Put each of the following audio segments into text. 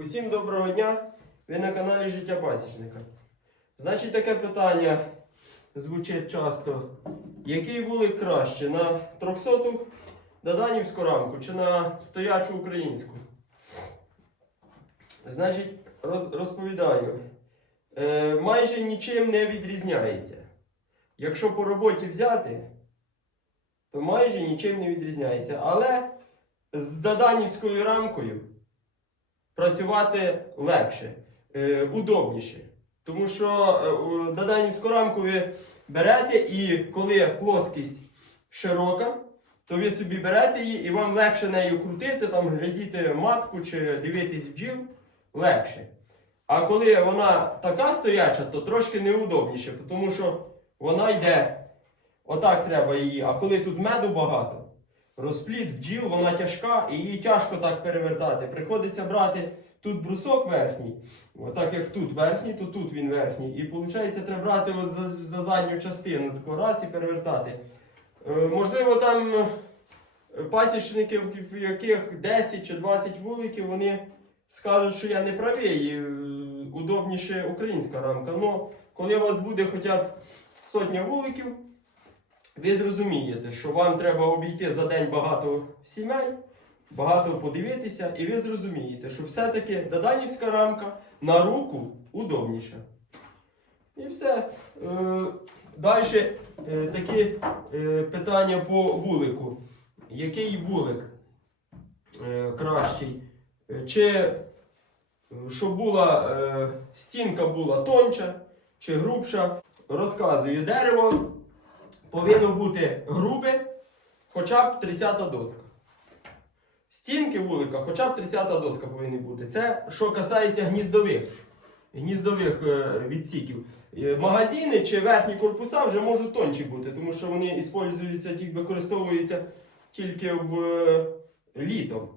Усім доброго дня! Ви на каналі Життя Пасічника. Значить, таке питання звучить часто. Який вулик краще? На 300 ту даданівську рамку чи на стоячу українську? Значить, роз, розповідаю. Е, майже нічим не відрізняється. Якщо по роботі взяти, то майже нічим не відрізняється. Але з даданівською рамкою працювати легше, е, удобніше. Тому що е, у даданівську рамку ви берете, і коли плоскість широка, то ви собі берете її і вам легше нею крутити, там глядіти матку чи дивитись бджіл легше. А коли вона така стояча, то трошки неудобніше, тому що вона йде, отак треба її. А коли тут меду багато, розпліт бджіл, вона тяжка і її тяжко так перевертати. Приходиться брати тут брусок верхній, отак як тут верхній, то тут він верхній. І виходить, треба брати от за, за задню частину, таку раз і перевертати. Е, можливо, там е, пасічники, в яких 10 чи 20 вуликів, вони скажуть, що я не правий, і е, удобніше українська рамка. Но коли у вас буде хоча б сотня вуликів, ви зрозумієте, що вам треба обійти за день багато сімей, багато подивитися, і ви зрозумієте, що все-таки даданівська рамка на руку удобніша. І все. Е, Далі е, такі е, питання по вулику. Який вулик кращий? Чи щоб була стінка була тонча чи грубша? Розказую, дерево повинно бути грубе, хоча б 30 доска. Стінки вулика, хоча б 30 доска повинна бути. Це що касається гніздових, гніздових е, відсіків. Е, Магазини чи верхні корпуса вже можуть тонші бути, тому що вони використовуються тільки в е, літом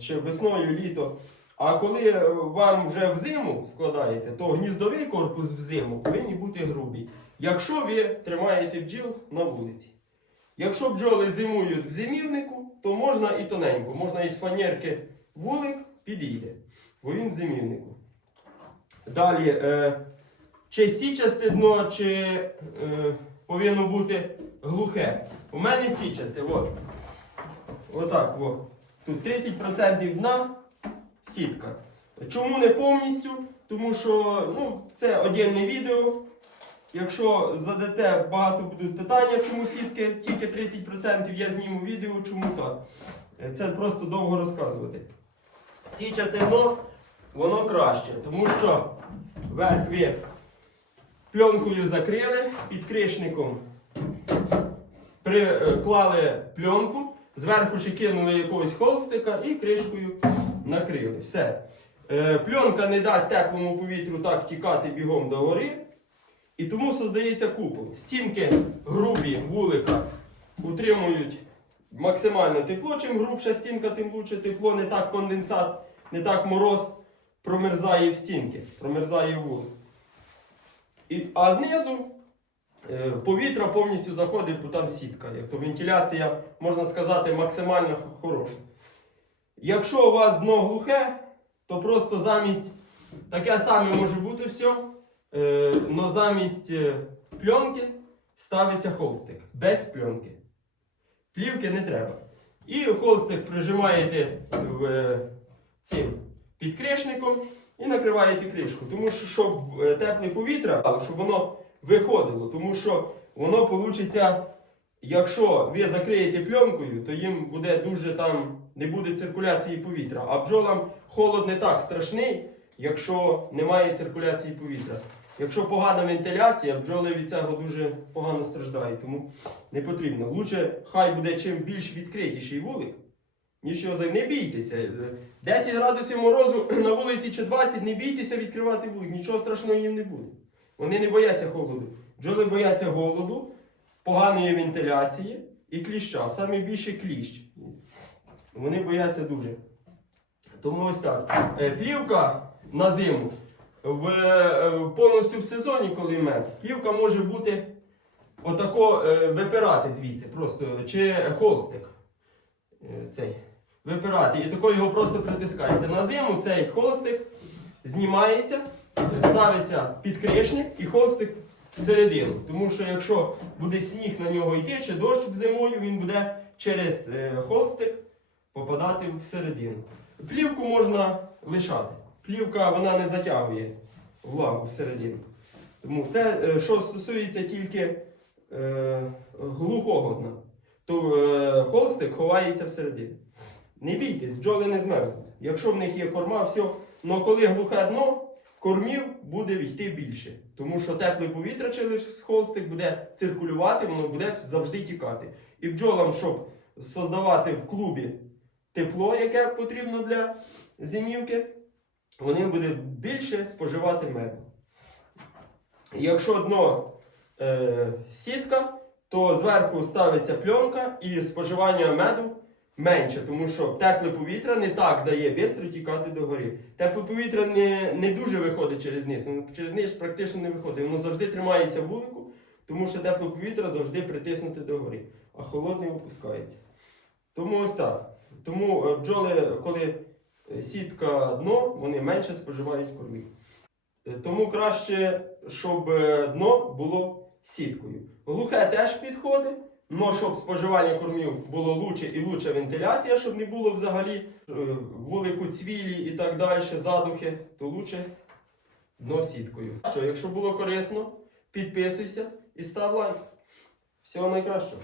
чи весною літо. А коли е, вам вже взиму складаєте, то гніздовий корпус взиму повинен бути грубий. Якщо ви тримаєте бджіл на вулиці. Якщо бджоли зимують в зимівнику, то можна і тоненько. Можна із фанерки вулик підійде, бо він в зимівнику. Далі, е, чи січасте дно, чи е, повинно бути глухе. У мене січасте, от. Отак, от. Тут 30% дна сітка. Чому не повністю? Тому що ну, це отдельне відео. Якщо задате багато будуть питання, чому сітки тільки 30%, я зніму відео, чому так. Е, Це просто довго розказувати. Січате дно, воно краще, тому що верх ви пленкою закрили, під кришником приклали пленку, зверху ще кинули якогось холстика і кришкою накрили. Все. Е, Пленка не дасть теплому повітрю так тікати бігом до гори. І тому создається купол. Стінки грубі вулика утримують максимально тепло. Чим грубша стінка, тим лучше тепло, не так конденсат, не так мороз промерзає в стінки, промерзає вулик. І, а знизу е, повітря повністю заходить, бо там сітка. Як то вентиляція, можна сказати, максимально хороша. Якщо у вас дно глухе, то просто замість таке саме може бути все. Е, но замість е, пленки ставиться холстик без пленки. Плівки не треба. І холстик прижимаєте в, е, цим підкришником і накриваєте кришку. Тому що щоб е, тепле повітря, щоб воно виходило. Тому що воно вийде, якщо ви закриєте пленкою, то їм буде дуже там, не буде циркуляції повітря. А бджолам холод не так страшний, якщо немає циркуляції повітря. Якщо погана вентиляція, бджоли від цього дуже погано страждають, тому не потрібно. Лучше хай буде чим більш відкритіший вулик, ніж його Не бійтеся. Е, 10 градусів морозу на вулиці чи 20, не бійтеся відкривати вулик, нічого страшного їм не буде. Вони не бояться холоду. Бджоли бояться голоду, поганої вентиляції і кліща. Саме більше кліщ. Вони бояться дуже. Тому ось так. Е, Плівка на зиму в, е, повністю в сезоні, коли мед, плівка може бути отако е, випирати звідси, просто чи холстик. Цей. випирати. І тако його просто притискаєте. На зиму цей холстик знімається, ставиться підкришник і холстик всередину. Тому що якщо буде сніг на нього йти чи дощ зимою, він буде через е, холстик попадати всередину. Плівку можна лишати. Плівка вона не затягує влагу всередину. Тому це, е, що стосується тільки е, глухого дна, то е, холстик ховається всередину. Не бійтесь, бджоли не змерзнуть. Якщо в них є корма, все. Але коли глухе дно, кормів буде війти більше. Тому що тепле повітря через холстик буде циркулювати, воно буде завжди тікати. І бджолам, щоб создавати в клубі тепло, яке потрібно для зимівки, вони будуть більше споживати меду. Якщо дно е, сітка, то зверху ставиться пленка і споживання меду менше, тому що тепле повітря не так дає швидко тікати догори. Тепле повітря не, не дуже виходить через низ, через низ практично не виходить. Воно завжди тримається в вулику, тому що тепле повітря завжди притиснуте догори, а холодне опускається. Тому ось так. Тому е, бджоли, коли е, сітка дно, вони менше споживають кормів. Е, Тому краще, щоб дно було сіткою. Глухе теж підходить, але щоб споживання кормів було лучше і лучша вентиляція, щоб не було взагалі великоцвілі цвілі і так далі, задухи, то лучше дно сіткою. Що, якщо було корисно, підписуйся і став лайк. Всього найкращого.